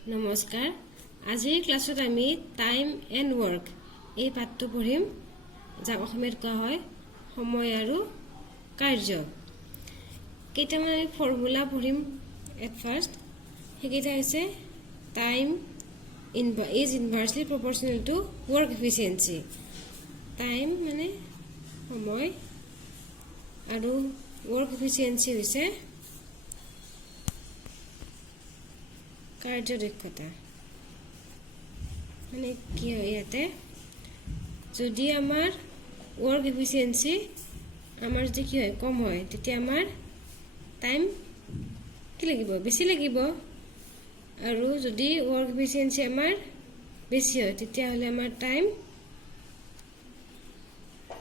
নমস্কাৰ আজিৰ ক্লাছত আমি টাইম এণ্ড ৱৰ্ক এই পাঠটো পঢ়িম যাক অসমীয়াত কোৱা হয় সময় আৰু কাৰ্য কেইটামান আমি ফৰ্মুলা পঢ়িম এট ফাৰ্ষ্ট সেইকেইটা হৈছে time is inversely proportional to work efficiency time মানে সময় আৰু ৱৰ্ক এফিচিয়েঞ্চি হৈছে কাৰ্যদক্ষতা মানে কি হয় ইয়াতে যদি আমাৰ ৱৰ্ক এফিচিয়েঞ্চি আমাৰ যদি কি হয় কম হয় তেতিয়া আমাৰ টাইম কি লাগিব বেছি লাগিব আৰু যদি ৱৰ্ক এফিচিয়েঞ্চি আমাৰ বেছি হয় তেতিয়াহ'লে আমাৰ টাইম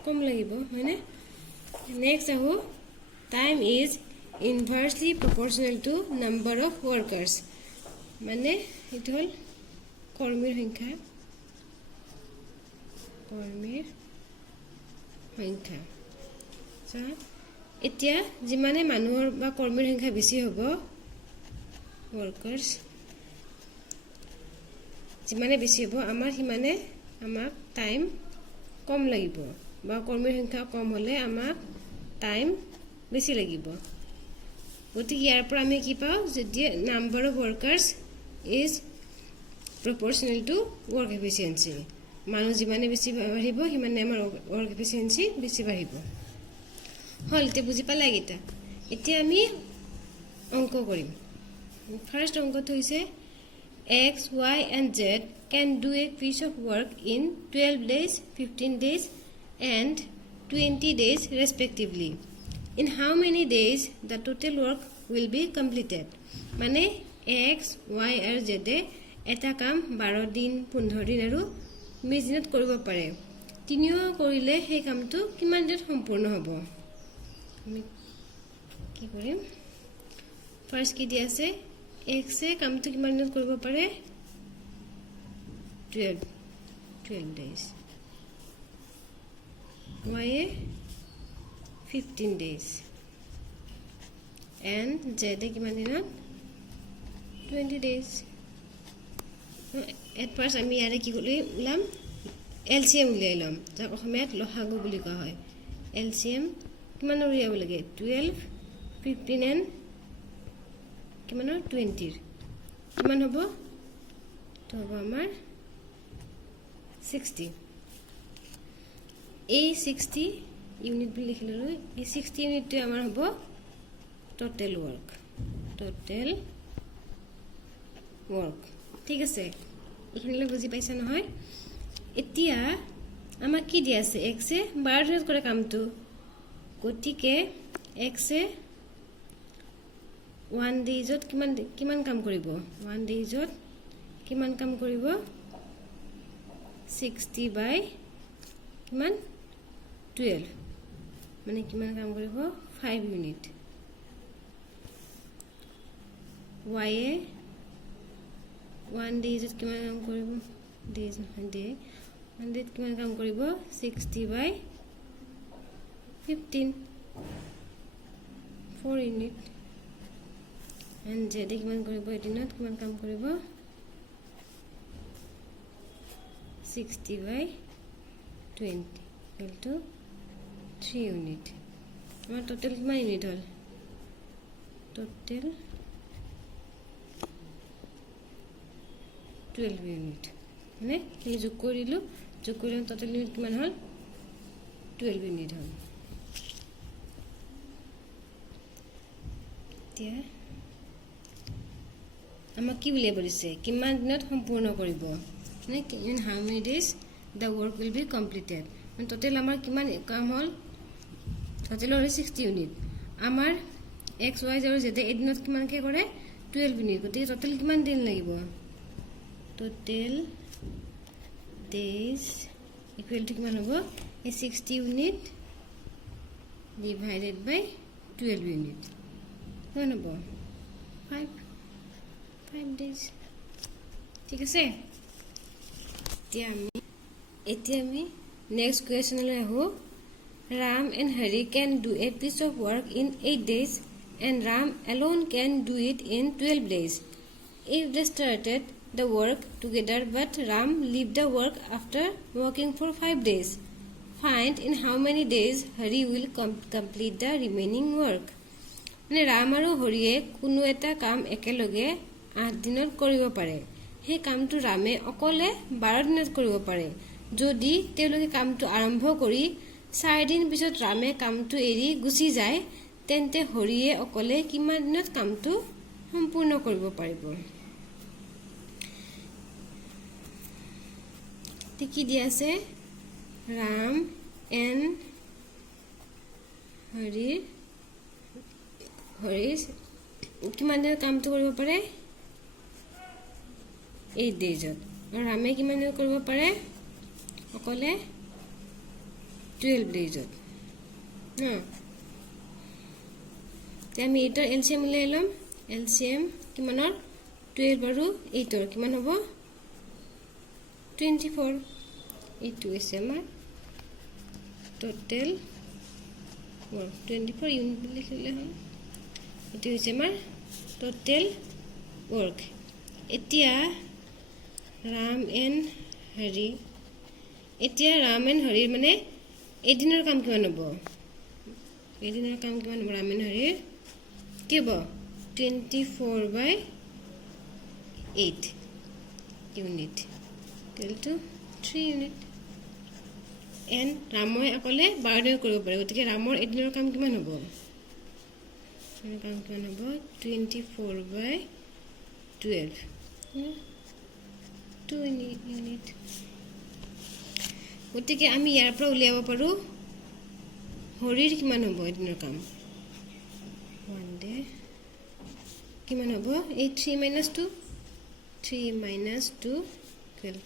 কম লাগিব হয়নে নেক্সট আহো time is inversely proportional to number of workers মানে এটা হল কৰ্মীৰ সংখ্যা এতিয়া যিমানে মানুহৰ বা কৰ্মীৰ সংখ্যা বেছি হ'ব ৱৰ্কাৰ্ছ যিমানে বেছি হ'ব আমাৰ সিমানে আমাক টাইম কম লাগিব বা কৰ্মীৰ সংখ্যা কম হ'লে আমাক টাইম বেছি লাগিব গতিকে ইয়াৰ পৰা আমি কি পাওঁ যদি number of workers is proportional to work efficiency মানুহ যিমানে বেছি বাঢ়িব সিমানে আমাৰ work efficiency বেছি বাঢ়িব হল তে বুজি পালা গিটা এতিয়া আমি অংক কৰিম ফাৰ্স্ট অংকটো হৈছে x y and z can do a piece of work in 12 days 15 days and 20 days respectively in how many days the total work will be completed মানে x y আৰু z এটা কাম 12 দিন 15 দিন আৰু 20 দিনত কৰিব পাৰে তিনিও কৰিলে সেই কামটো কিমান দিনত সম্পূৰ্ণ হ'ব আমি কি কৰিম ফাৰ্স্ট কি দিয়া আছে x এ কামটো কিমান দিনত কৰিব পাৰে 12 days y A 15 days and z এ কিমান দিনত 20 days at first আমি ইয়াৰে কি কৰিলাম LCM উলিয়াই লম যাক অসমীয়াত লসাগু বুলি কোৱা হয় LCM কিমান উলিয়াব লাগে 12 15 and কিমান 20 কিমান হ'ব তো হ'ব আমাৰ 60 এই 60 ইউনিট বুলি লিখিলো এই 60 ইউনিটটো আমাৰ হ'ব টোটাল ৱৰ্ক ঠিক আছে এখানে বুজি পাইছা নহয় এতিয়া আমাক কি দিয়া আছে x এ 12 দিনত কৰে কামটো গতিকে x এ 1 ডেজত কিমান কাম কৰিব 1 ডেজত কিমান কাম কৰিব 60 বাই কিমান 12 মানে কিমান কাম কৰিব 5 ইউনিট y এ 1 days কিমান কাম কৰিব days ডে 1 day কিমান কাম কৰিব 60 বাই 15 4 ইউনিট and z কিমান কৰিব এদিনত কিমান কাম কৰিব 60 বাই 20 equal to 3 ইউনিট আমাৰ টোটাল কিমান ইউনিট হ'ল টোটাল 12 ইউনিট মানে এই যোগ কৰিলো টোটাল ইউনিট কিমান হ'ল 12 ইউনিট হ'ল এতিয়া আমাক কি বুলিয়ে বলিছে কিমান দিনত সম্পূৰ্ণ কৰিব মানে in how many days the work will be completed মানে টোটাল আমাৰ কিমান কাম হ'ল টোটাল হ'ল 60 ইউনিট আমাৰ x y আৰু z এদিনত কিমানকে কৰে 12 ইউনিট গতিকে টোটাল কিমান দিন লাগিব total days equal to কিমান হ'ব এই 60 ইউনিট divided by 12 ইউনিট কিমান হ'ব 5 days ঠিক আছে এতিয়া আমি নেক্সট কোৱেশ্যনলৈ আহো Ram and Hari can do a piece of work in 8 days and Ram alone can do it in 12 days if they started the work together but Ram left the work after working for 5 days. Find in how many days Hari will complete the remaining work. মানে ৰাম আৰু হৰিয়ে কোনো এটা কাম একেলগে 8 দিনত কৰিব পাৰে। সেই কামটো ৰামে অকলে 12 দিনত কৰিব পাৰে। যদি তেওঁলোকে কামটো আৰম্ভ কৰি 4 দিন পিছত ৰামে কামটো এৰি গুচি যায়, তেন্তে হৰিয়ে অকলে কিমান দিনত কামটো সম্পূৰ্ণ কৰিব পাৰিব? কি দিয়া আছে? ৰাম এণ্ড হৰি কিমান দিনত কামটো কৰিব পাৰে? 8 daysত। আৰু ৰামে কিমান দিনত কৰিব পাৰে? অকলে 12 daysত। আমি 8ৰ এলচিএম উলিয়াই ল'ম। এলচিএম কিমানৰ? 12 আৰু 8ৰ কিমান হ'ব? 24। এইটো হৈছে আমাৰ টোটেল ৱৰ্ক। 24 ইউনিট বুলি লিখিলে হ'ল। এইটো হৈছে আমাৰ টোটেল ৱৰ্ক। এতিয়া ৰাম এণ্ড হৰিৰ মানে এদিনৰ কাম কিমান হ'ব? এদিনৰ কাম কিমান হ'ব ৰাম এণ্ড হৰিৰ? কি হ'ব? 24/8 ইউনিট ইকুৱেল 3 ইউনিট। এণ্ড ৰামে অকলে 12 দিনত কৰিব পাৰে, গতিকে ৰামৰ এদিনৰ কাম কিমান হ'ব? কাম কিমান হ'ব? 24/12 2 ইউনিট। গতিকে আমি ইয়াৰ পৰা উলিয়াব পাৰোঁ হৰিৰ কিমান হ'ব এদিনৰ কাম? 1 day কিমান হ'ব? এই 3 - 2 ইকুৱেল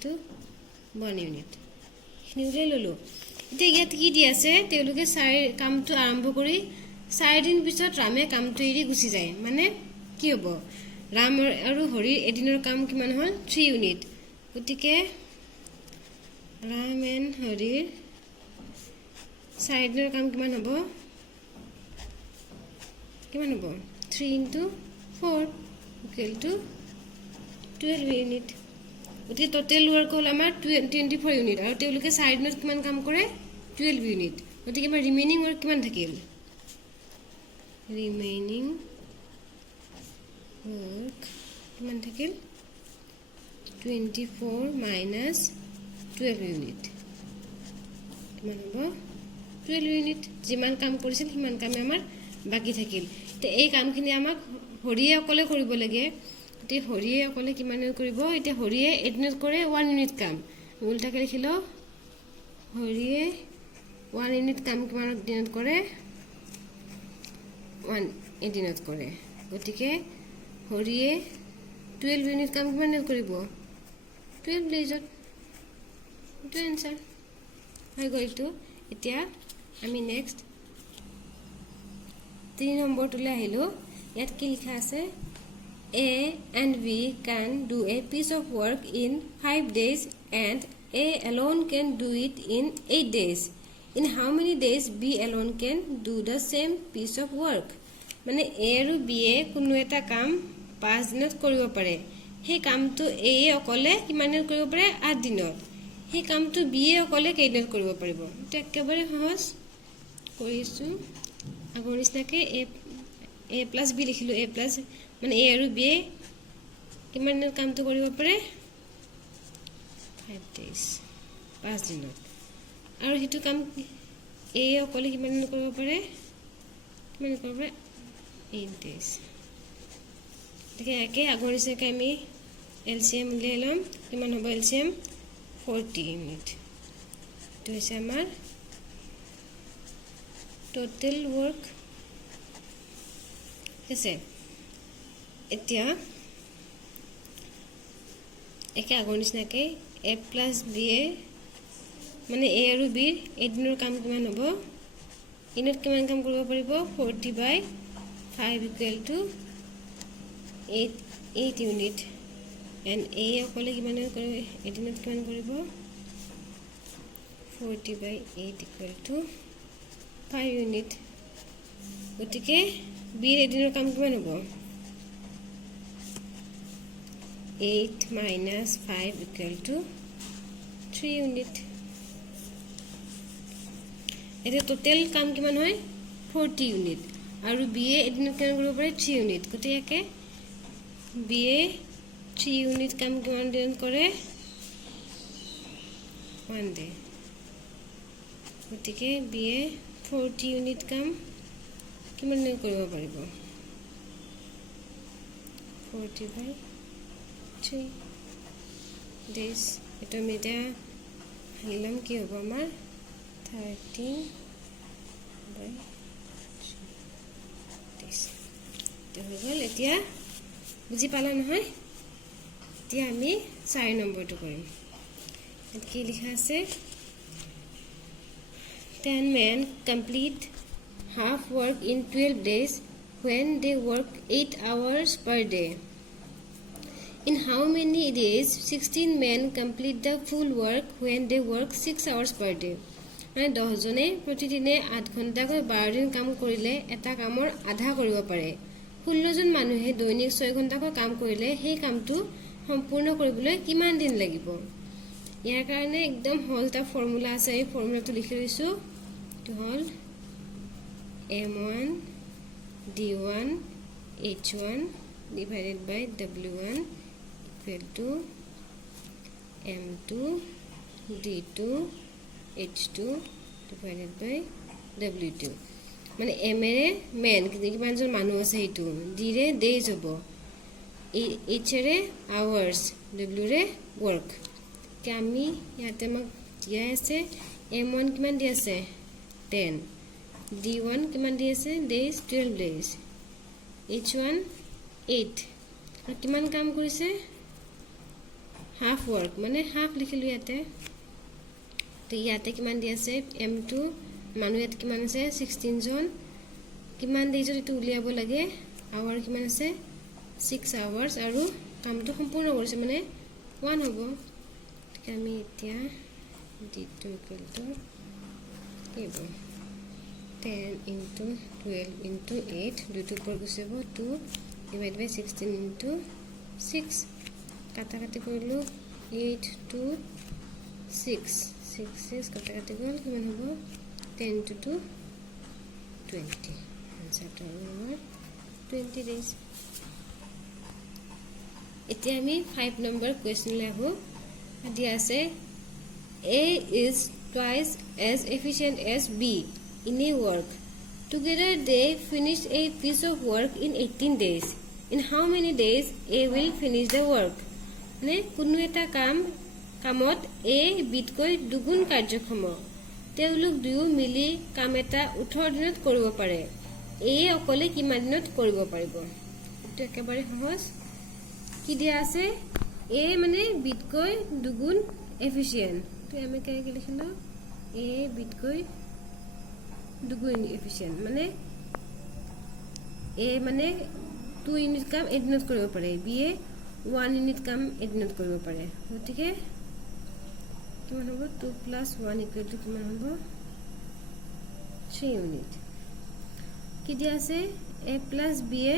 1 ইউনিট। এইখিনি উলিয়াই ল'লোঁ। এতিয়া ইয়াত কি দি আছে? তেওঁলোকে কামটো আৰম্ভ কৰি 4 দিন পিছত ৰামে কামটো এৰি গুচি যায়। মানে কি হ'ব? ৰাম আৰু হৰিৰ এদিনৰ কাম কিমান হ'ল? 3 ইউনিট। গতিকে ৰাম এণ্ড হৰিৰ 4 দিনৰ কাম কিমান হ'ব? 3 × 4 ইকুৱেল 12 ইউনিট। গতিকে টোটেল ৱৰ্ক হ'ল আমাৰ 24 ইউনিট। আৰু তেওঁলোকে 4 দিনত কিমান কাম কৰে? 12 ইউনিট। গতিকে আমাৰ ৰিমেইনিং ৱৰ্ক কিমান থাকিল? ৰিমেইনিং ৱৰ্ক কিমান থাকিল? 24 - 12 ইউনিট। কিমান হ'ব? 12 ইউনিট। যিমান কাম কৰিছিল সিমান কামে আমাৰ বাকী থাকিল। এতিয়া এই কামখিনি আমাক হৰিয়ে অকলে কৰিব লাগে। এতিয়া হৰিয়ে অকলে কিমান দিনত কৰিব? এতিয়া হৰিয়ে এদিনত কৰে 1 ইউনিট কাম। উল্টাকৈ লিখি লওঁ, হৰিয়ে 1 ইউনিট কাম কিমান দিনত কৰে? 1 এদিনত কৰে। গতিকে হৰিয়ে 12 ইউনিট কাম কিমান দিনত কৰিব? 12 daysত। এইটো এনচাৰ হৈ গ'ল। এইটো এতিয়া আমি নেক্সট 3 নম্বৰটোলৈ আহিলোঁ। ইয়াত কি লিখা আছে? A and B can do a piece of work in 5 days and A alone can do it in 8 days. In how many days B alone can do the same piece of work? মানে A আৰু B কোনো এটা কাম 5 দিনত কৰিব পাৰে। সেই কামটো A অকলে কিমান দিনত কৰিব পাৰে? 8 দিনত। সেই কামটো B অকলে কেইদিনত কৰিব পাৰিব? এইটো একেবাৰে সহজ কৰিছোঁ। আগৰ নিচিনাকৈ A + B লিখিলোঁ। A+ মানে A আৰু B কিমান দিনত কামটো কৰিব পাৰে? 5 days 5 দিনত। আৰু সেইটো কাম A অকলে কিমান দিনত কৰিব পাৰে? 8 days। গতিকে একে আগৰ নিচিনাকৈ আমি এলচিএম উলিয়াই ল'ম। কিমান হ'ব এলচিএম? 40 ইউনিট। এইটো হৈছে আমাৰ টোটেল ৱৰ্ক। ঠিক আছে। এতিয়া একে আগৰ নিচিনাকৈ A + B মানে A আৰু B এদিনৰ কাম কিমান হ'ব? দিনত কিমান কাম কৰিব পাৰিব? 40/5 ইকুৱেল 8 ইউনিট। এণ্ড A অকলে কিমান এদিনত কিমান কৰিব? 40/8 ইকুৱেল 5 ইউনিট। গতিকে B এদিনৰ কাম কিমান হ'ব? 8 minus 5 equal to 3 unit. It is total काम किमान होय 40 unit. आरु BA एदिन काम करिब पारे 3 unit. कोते याके BA 3 unit काम किमान दिन करे 1 day. कोते के BA 40 unit काम किमान दिन करिब पारिब 40 by 3 days. Ito media hilam ki hobo amar 13 by 3 days. To hogol etia buji pala nohoy. Etia ami 4 number to korim. Et ki likha ase 10 men complete half work in 12 days when they work 8 hours per day. In how many days 16 men complete the full work when they work 6 hours per day? মানে 10 জনে প্ৰতিদিনে 8 ঘণ্টাকৈ 12 দিন কাম কৰিলে এটা কামৰ আধা কৰিব পাৰে 16 জন মানুহে দৈনিক 6 ঘণ্টাকৈ কাম কৰিলে সেই কামটো সম্পূৰ্ণ কৰিবলৈ কিমান দিন লাগিব ইয়াৰ কাৰণে একদম হলটা ফৰ্মুলা আছে এই ফৰ্মুলাটো লিখি লৈছো to hall m1 d1 h1 divided by w1 equal to m2 d2 h2 divided by w2 মানে m এৰে men কিমান জন মানুহ আছে হেতু d ৰে days হ'ব h ৰে hours w ৰে work কে আমি ইয়াতে মোক দিয়া আছে m1 কিমান দি আছে 10 d1 কিমান দি আছে days 12 days h1 8 আৰু কিমান কাম কৰিছে half work মানে half লিখিলো ইয়াতে তো ইয়াতে কিমান দি আছে m2 মানুহ ইয়াতে কিমান আছে 16 জন কিমান দেই যদি তো উলিয়াব লাগে আৱাৰ কিমান আছে 6 hours আৰু কামটো সম্পূৰ্ণ কৰিছে মানে 1 হ'ব ঠিক আমি এতিয়া d2 equal to cab 10 into 12 into 8 দুটো পৰ গুছিব 2 divided by 16 into 6 কাটা কাটি কৰিলো 8 to 6 6 কাটা কাটি গল কিমান হ'ব 10 to 2 20 answer to number 20 days এতিয়া আমি 5 number question লৈ আহো দিয়া আছে A is twice as efficient as B in a work together they finish a piece of work in 18 days in how many days A will finish the work ने কোনো এটা কামত এ বিতকৈ দুগুণ কাৰ্যক্ষম তেওঁলোক দুয়ো মিলি কাম এটা 18 দিনত কৰিব পাৰে এ অকলে কিমান দিনত কৰিব পাৰিব এটো একেবাৰে সহজ কি দিয়া আছে এ মানে বিতকৈ দুগুণ এফিশিয়েন্ট তো আমি কি লিখিলো এ বিতকৈ দুগুণ এফিশিয়েন্ট মানে এ মানে 2 ইউনিট কাম এদিনত কৰিব পাৰে বি এ 1 ইউনিট কাম এদিনত কৰিব পাৰে গতিকে কিমান হ'ব 2 + 1 = কিমান হ'ব 3 ইউনিট কি দিয়া আছে a + b এ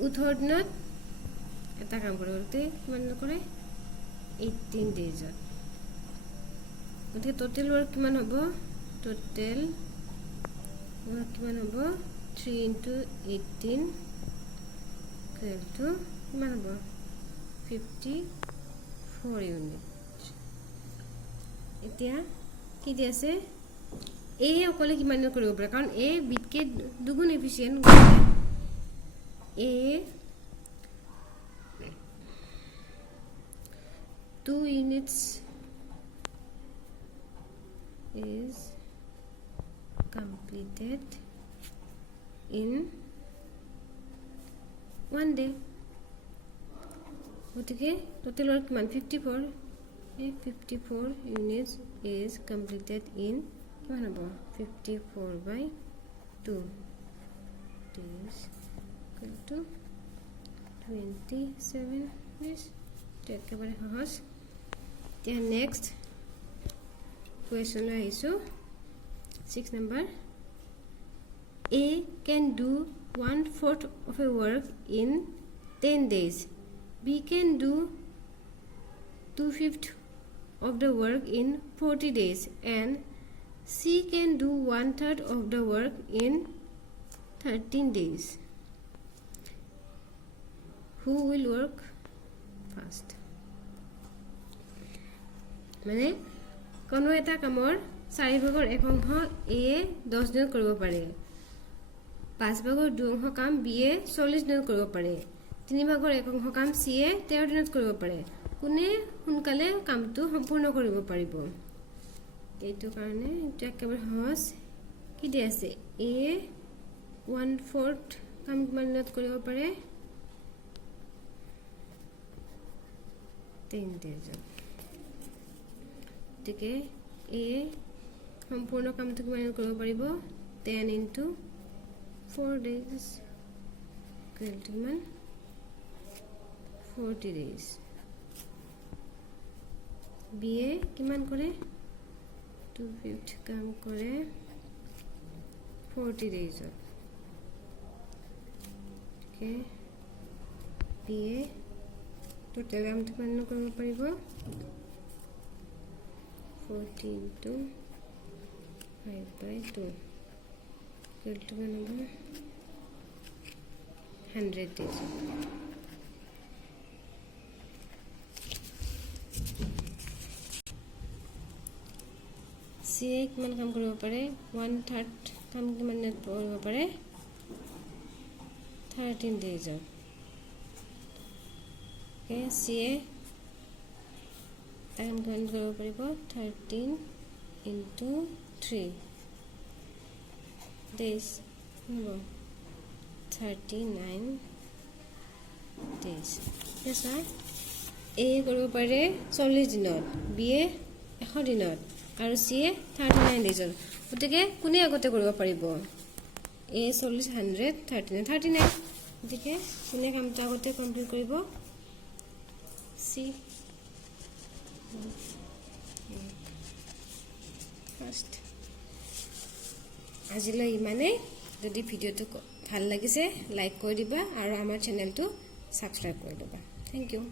18 দিনত এটা কাম কৰিতে কিমান কৰে 18 ডেজত গতিকে টোটাল ওয়ার্ক কিমান হ'ব টোটাল ওয়ার্ক কিমান হ'ব 3 into 18 equal to কিমান হ'ব 54 ইউনিট এতিয়া কি দি আছে এ অকলে কিমান কৰিব পাৰে কাৰণ এ বিটকে দুগুণ efficient A 2 units is completed in 1 day okay total work kiman 54 54 units is completed in kiman hobo 54 by 2 is equal to 27 is ekebare sahoj then next question la isu 6 number A can do 1/4 of a work in 10 days. B can do 2/5 of the work in 40 days and C can do 1/3 of the work in 13 days. Who will work fast? মানে কোনো এটা কামৰ 4 ভাগৰ 1 অংশ A 10 দিনত কৰিব পাৰে, 5 ভাগৰ 2 অংশ কাম B 40 দিনত কৰিব পাৰে, 3 ভাগৰ 1 অংশ কাম C 13 দিনত কৰিব পাৰে। কোনে সোনকালে কামটো সম্পূৰ্ণ কৰিব পাৰিব? এইটো কাৰণে এটা একেবাৰে সহজ কি দি আছে, A 1/4 কাম কিমান দিনত কৰিব পাৰে, 3 দিনত। গতিকে A সম্পূৰ্ণ কামটো কিমান দিনত কৰিব পাৰিব, 10 × 4 days কিমান 40 days। B কিমান কৰে, 2/5 কাম কৰে 40 days। okay, B টোটেল কামটো কিমান কৰিব পাৰিব, 40 × 5/2 কিমান হ'ব, 100 days। C কিমান কাম কৰিব পাৰে, 1/3 কাম কিমান দিনত কৰিব পাৰে, 13 days। okay, C কাম কিমান কৰিব পাৰিব, 13 × 3 days হ'ব 39 days। A কৰিব পাৰে 40 দিনত, B 100 দিনত আৰু C 39 days। গতিকে কোনে আগতে কৰিব পাৰিব, A 40 100 39। গতিকে কোনে কামটো আগতে কমপ্লিট কৰিব, C ফাৰ্ষ্ট। আজিলৈ ইমানেই। যদি ভিডিঅ'টো ভাল লাগিছে লাইক কৰি দিবা আৰু আমাৰ চেনেলটো ছাবস্ক্ৰাইব কৰি দিবা। Thank U.